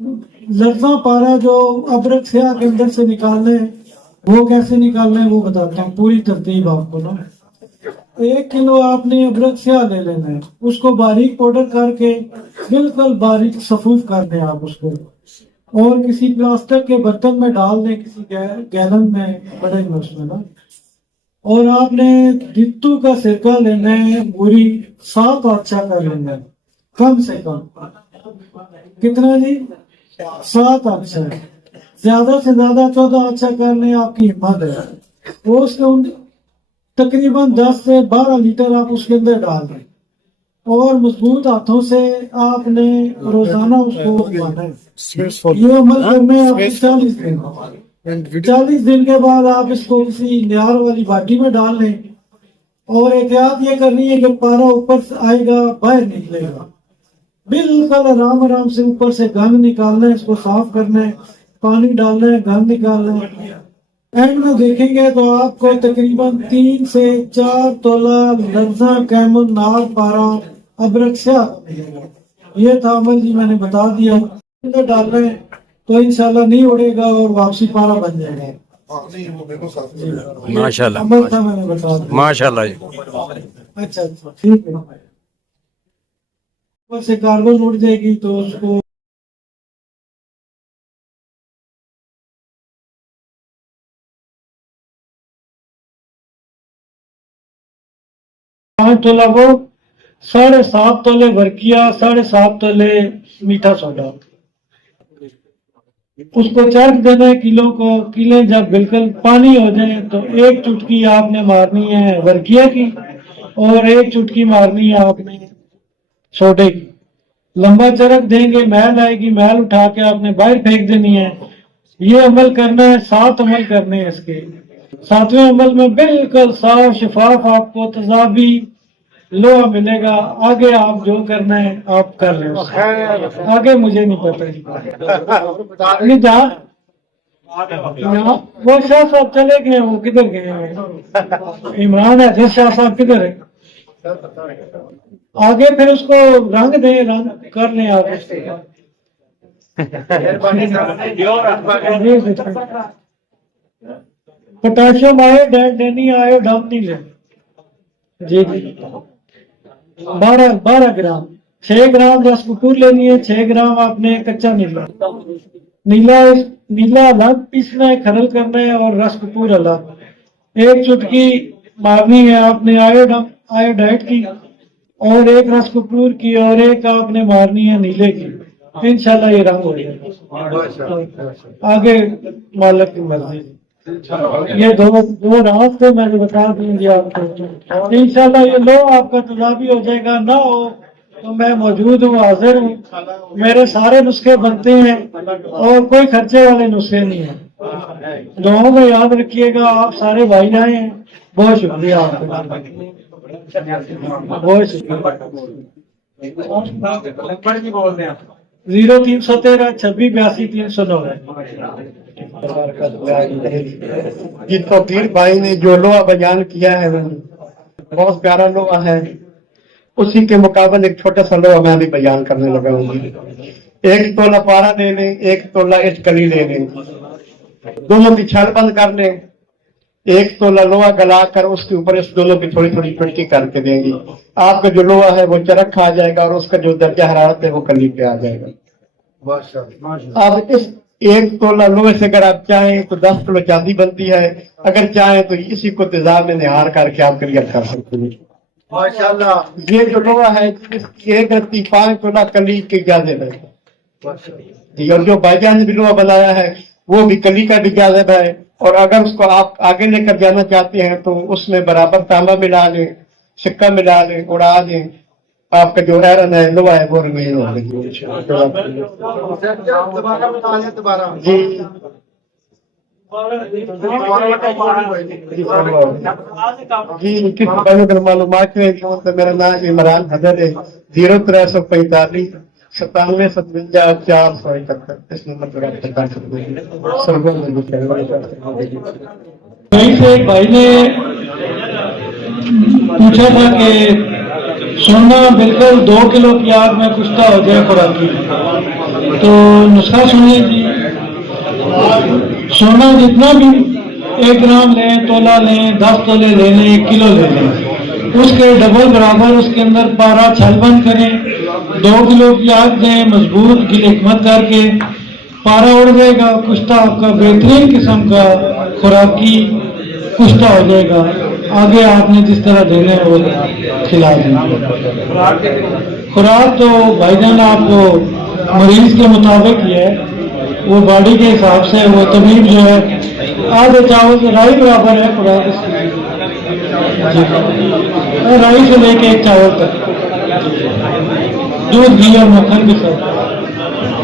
लड़का पारा जो अदरक स्याह के अंदर से निकालने, वो कैसे निकालने वो बताता हूँ पूरी तरतीब आपको ना। 1 किलो आपने अदरक स्याह ले लेना है, उसको बारीक पाउडर करके बिल्कुल बारीक सफूफ कर दें आप उसको, और किसी प्लास्टिक के बर्तन में डाल दें, किसी गैलन में, बड़े में उसमें ना। और आपने दित्तू का सिरका लेना है, पूरी 7 अच्छा कर लेना है, कम से कम। कितना जी? 7 अच्छा। ज्यादा से ज्यादा 14 अच्छा करने आपकी हिम्मत है। वो उसके तकरीबन 10 से 12 लीटर आप उसके अंदर डाल दें, और मजबूत हाथों से आपने रोजाना उसको उगाना है। ये अमल करने आपको 40 दिन। 40 दिन के बाद आप इसको किसी निहार वाली बाटी में डाल लें, और एहतियात ये करनी है कि पारा ऊपर से आएगा, बाहर निकलेगा। बिल्कुल आराम आराम से ऊपर से गंद निकालना है, इसको साफ करना है, पानी डालना है, गंद निकालना है। एंड में देखेंगे तो आपको तकरीबन 3 से 4 तोला लर्जा कैमल नार पारा अबरक स्याह। ये था अमल जी, मैंने बता दिया। इधर डालना है तो इंशाल्लाह नहीं उड़ेगा और वापसी पारा बन जाएगा। माशाल्लाह, अमल था, मैंने बता दिया। माशाल्लाह जी। अच्छा अच्छा, ठीक है। ऊपर से कार्बन उड़ जाएगी तो उसको तोला वो 7.5 तोले वर्किया, 7.5 तोले मीठा सोडा, उसको चरख देना है किलो को। किले जब बिल्कुल पानी हो जाए तो 1 चुटकी आपने मारनी है वर्किया की, और 1 चुटकी मारनी है आपने सोडे की। लंबा चरख देंगे, मैल आएगी, मैल उठा के आपने बाहर फेंक देनी है। ये अमल करना है, 7 अमल करने हैं इसके। 7वें अमल में बिल्कुल साफ शफाफ आपको तेजाबी लोहा मिलेगा। आगे आप जो करना है आप कर रहे हो, आगे मुझे नहीं पता। नहीं जा वो शाह साहब चले गए, वो किधर गए हैं? इमरान है शाह साहब किधर है? आगे फिर उसको रंग दे, रंग कर लें आप उसको। पोटाशियम आयोडाइड नहीं, आयोडम नहीं ले। जी जी, 12 ग्राम। 6 ग्राम रस कपूर लेनी है, 6 ग्राम आपने कच्चा नीला। नीला अलग पीसना है, खरल करना है, और रस कपूर अलग। 1 चुटकी मारनी है आपने आयोडाइड की, और 1 रस कपूर की, और 1 आपने मारनी है नीले की। इंशाल्लाह ये रंग हो जाएगा। आगे मालिक की मर्जी। ये दो रास्ते मैंने बता देंगे आपको। इंशाल्लाह ये लो आपका तजाबी हो जाएगा। ना हो तो मैं मौजूद हूँ, हाजिर हूँ। मेरे सारे नुस्खे बनते हैं, और कोई खर्चे वाले नुस्खे नहीं है। दुआओं में याद रखिएगा, आप सारे भाई आए हैं। बहुत शुक्रिया आपका, बहुत शुक्रिया। 0313 26 82 309। जी फकीर भाई ने जो लोहा बयान किया है वो बहुत प्यारा लोहा है। उसी के मुकाबले एक छोटा सा लोहा मैं भी बयान करने लगा हूँ। 1 तोला पारा ले लें, 1 तोला इटकली ले लें, दोनों की छल बंद कर लें। 1 तोला लोहा गला कर उसके ऊपर इस दोनों की थोड़ी थोड़ी चुटकी करके देंगी। आपका जो लोहा है वो चरख खा जाएगा, और उसका जो दर्जा हरारत है वो कली पे आ जाएगा। अब इस 1 तोला लोहे से अगर आप चाहें तो 10 किलो चांदी बनती है। अगर चाहें तो इसी को तेजाब में निहार करके आप क्लियर कर सकते हैं। माशाल्लाह, ये जो लोहा है इसकी 1 रत्ती 5 तोला कली की इजाजत है जी। और जो भाईजान ने भी लोहा बनाया है वो भी कली का भी इजाजत है। और अगर उसको आप आगे लेकर जाना चाहते हैं तो उसमें बराबर तांबा मिला लें, सिक्का मिला लें, उड़ा दें। आपका जो आयरन है, लोहा है, वो रिमेन हो गई जी। जी किस मालूमात के तो मेरा नाम इमरान हजर है। 0345 97 57 471 इस नंबर पर आप बता सकते हैं। वहीं से एक भाई ने पूछा था कि सोना बिल्कुल 2 किलो की आग में कुश्ता हो जाए खुराकी। तो नुस्खा सुनिए जी, सोना जितना भी 1 ग्राम लें, तोला लें, 10 तोले ले लें, 1 किलो ले लें, उसके डबल बराबर उसके अंदर पारा छल बंद करें, 2 किलो की आग दें, मजबूत गिलहमत करके पारा उड़ जाएगा, कुश्ता आपका बेहतरीन किस्म का खुराकी कुश्ता हो जाएगा। आगे आपने जिस तरह देने हैं वो खिला देंगे। खुराक तो भाईजान आपको मरीज के मुताबिक ही है, वो बॉडी के हिसाब से वो तबीब जो है आधे चावल से राई बराबर है खुराक इसकी जी, राई से लेके 1 चावल तक, दूध घी और मक्खन के साथ।